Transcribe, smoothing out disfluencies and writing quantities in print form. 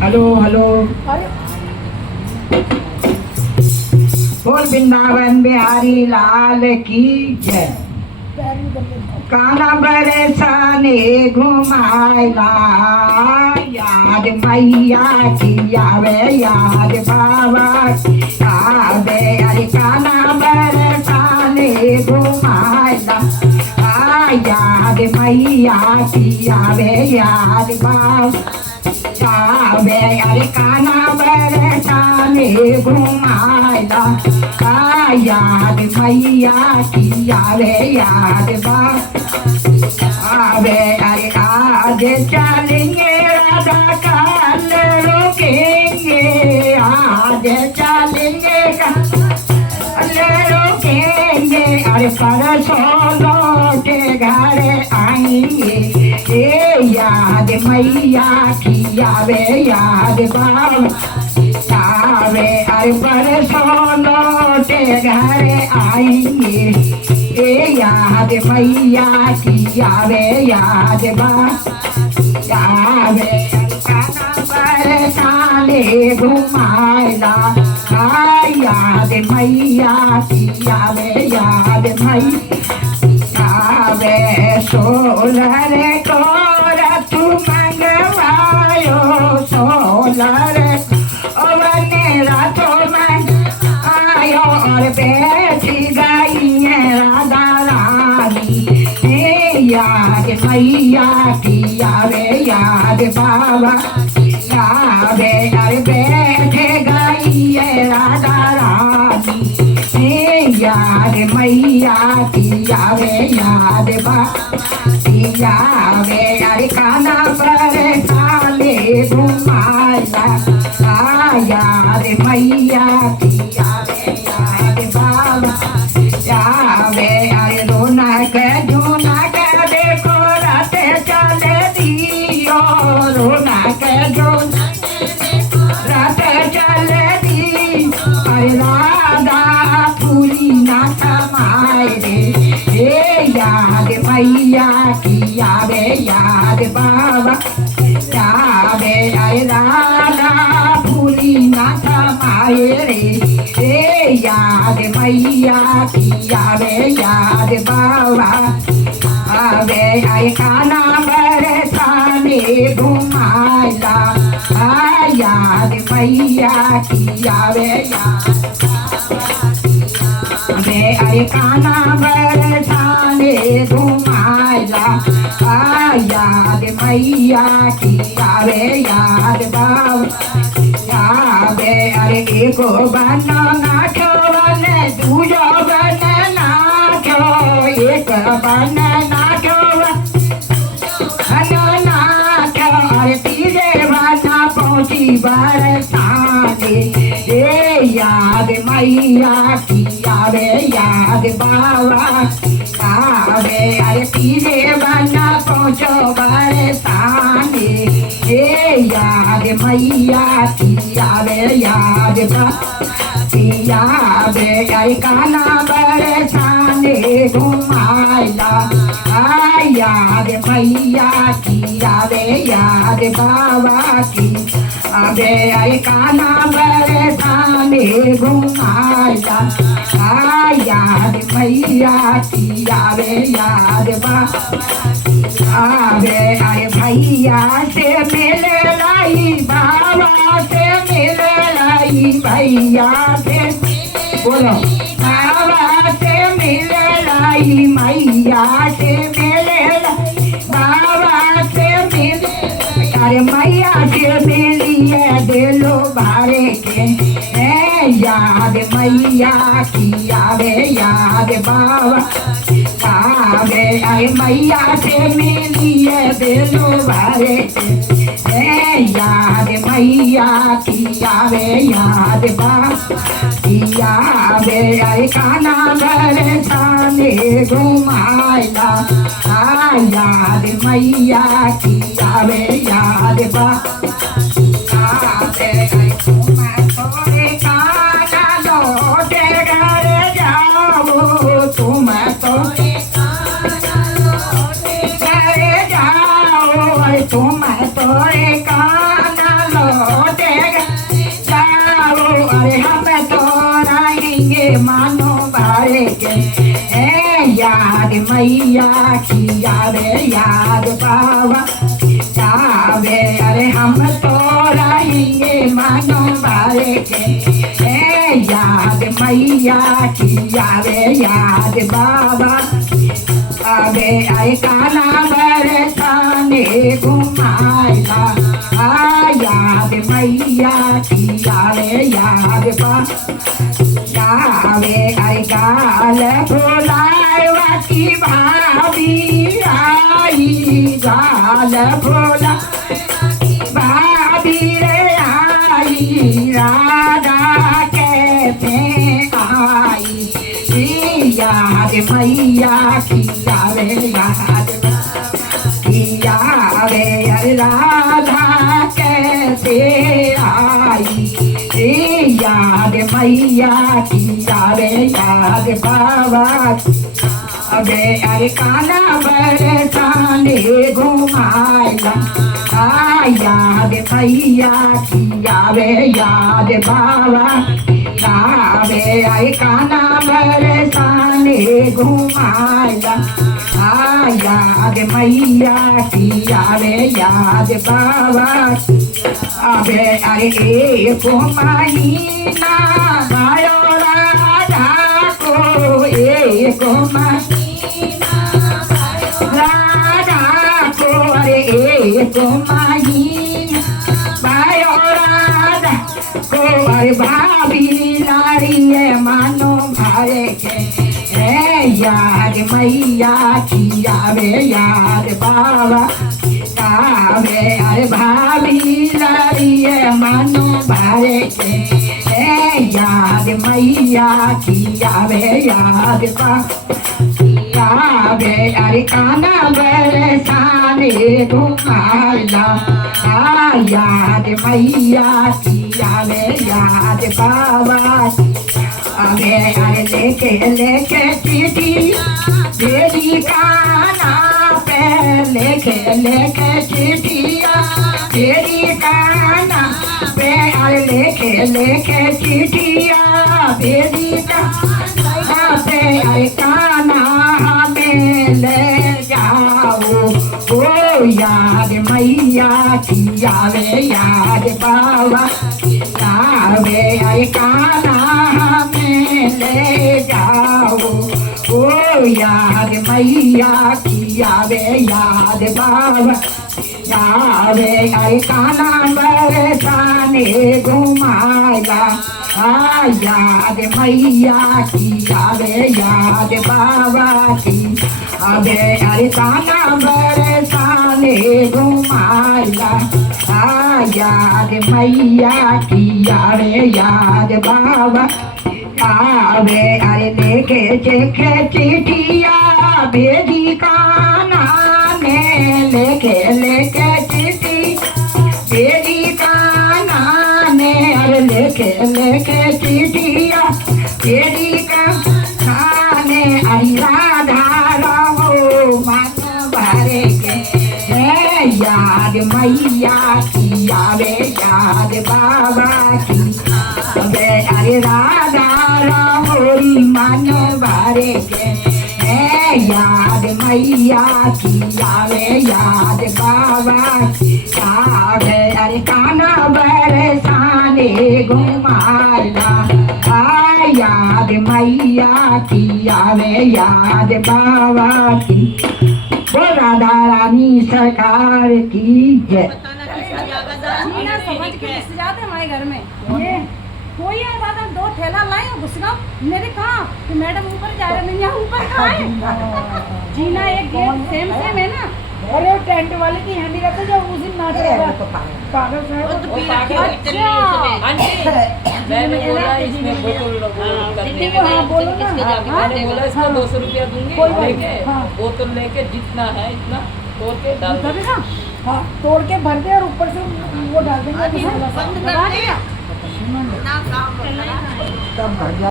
Hello hello बोल वृंदावन बिहारी लाल की जय। काना बरसाने घुमाइला याद मैया की आवे याद बाबा आवे अरे काना बरसाने घुमाइला याद मैया की आवे याद बाबा आवे अरे काना बरसाने घुमाइला याद मैया की आवे याद आवे अरे आज चलेंगे राधा काल रोकेंगे आज चलेंगे काल रोकेंगे अरे परसों लौटे घर आएंगे ये याद मैया की आवे याद आवे अरे परसों लौटे घर आएंगे ये याद मैया की आवे याद आवे काना बरसाने घुमाइला याद मैया की आवे याद मैया आवे सोलर को तू मंगवायो सोलर रातों में आयो और बैठी गई है राधा रानी याद मैया की आवे याद बाबा आवे अरे बैठे गई है राधा रानी याद मैया की आवे याद बाबा आवे अरे काना बरसाने घुमाइला याद मैया की आवे याद बाबा आवे अरे रोनक झुनक देखो रात चले दियो रोनक झुनक रात चले दी अरे राधा पूरी ना कमाए रे याद मैया की आवे याद बाबा आवे अरे राधा पूरी ना कमाए रे याद मैया की आवे याद बाबा आवे अरे काना बरसाने घुमाइला याद मैया की आवे याद आवे अरे काना बरसाने घुमाइला याद मैया की आवे याद बाबा आवे अरे एको बना नाचो बने दूजो बने नाचो एक बने नाचो नाचो अरे तीजे बना पहुंची बरसाने याद मैया की आवे याद बाबा आवे अरे तीजे बना पहुंचो बरसाने याद मैया की आवे याद आवे अरे काना बरसाने घुमाइला याद मैया की आवे याद बाबा की आवे अरे काना बरसाने घुमाइला याद मैया की आवे याद आवे अरे भैया से मिले लाई बाबा से मिले लाई भैया से बोलो बाबा से मिले लाई मैया से मिले बाबा से मिले अरे मैया से मिलिए दिलो बारे के याद मैया की आवे याद बाबा आवे अरे मैया से मिलिए दिलो बारे याद मैया की आवे याद बाबा आवे अरे काना बरसाने घुमाइला याद मैया की आवे याद बाबा आवे अरे थोड़े काना लौटे घर जाओ तुम तो मोरे काना लौटेगा जाओ अरे हम तो रहेंगे मानो बारे के याद मैया की यारे याद बाबा जावे अरे हम तो रहेंगे मानो बारे के याद मैया की यारे याद बाबा अबे आई काना बरसाने घुमाएगा याद मैया की यारे याद बाबा जावे आई गाल भोलावा की भाभी आई गाल भोला भाभी रे आई राधा कैसे आई याद मैया की यारे याद यारे राधा कैसे आई याद मैया की यारे याद बाबा अबे अरे काना बरसाने घुमाएगा याद मैया की यारे याद बाबा यावे अरे काना बरसाने घुमाएगा याद मैया की यारे याद बाबा अबे अरे एक महीना भयो राधा को एक महीना राधा को अरे एक महीना भयो राधा को अरे भाभी नारी मानो भाई के याद मैया की यावे याद बाबा यावे अरे भाभी लड़िए मानो भारे के याद मैया की यावे याद बाबा यावे अरे काना बरसाने घुमाएगा याद मैया की यावे याद बाबा अबे अरे लेके लेके चिट्ठी तेरी काना पे लेके लेके चिट्ठिया तेरी काना पे अरे लेके लेके चिट्ठिया तेरी काना पे अरे काना हमें ले जाओ ओ याद मैया की यावे याद बाबा यावे अरे काना ले जाओ ओ याद मैया की यावे याद बाबा यावे अरे काना बरसाने घुमाएगा याद मैया की यावे याद बाबा की अबे अरे काना बरसाने घुमाएगा याद मैया की यावे याद बाबा आवे अरे लेके चेखे चिट्ठिया भेजी काना ने लेके लेके चिट्ठी भेजी काना ने अरे लेके लेके चिट्ठिया भेजी काना ने अरे राधा रहो मन भरे के याद मैया की यावे याद बाबा की अरे राधा राहोरी मानो बारे के याद मैया की यावे याद बाबा यावे अरे काना बरसाने घुमाएगा याद मैया की यावे याद बाबा की वो राधा रानी सरकार की जय। समझ के जाते हमारे घर में ये कोई है दादा दो थैला लाए घुसगांव मेरे कहा कि मैडम ऊपर जा रहे हैं यहाँ ऊपर कहाँ है जीना एक गेट सेम सेम है ना अरे टेंट वाले की हैंडी रहते जो उस दिन नाच रहा था पागल साहब अच्छा मैंने बोला इसमें बोतल करने में हाँ बोलो ना मैंने बोला इसको 200 रुपया दूंगी लेके बोतल लेके जितना है इतना तोड़ के डाल देगा हाँ तोड़ के भर दे और ऊपर से वो डाल देंगे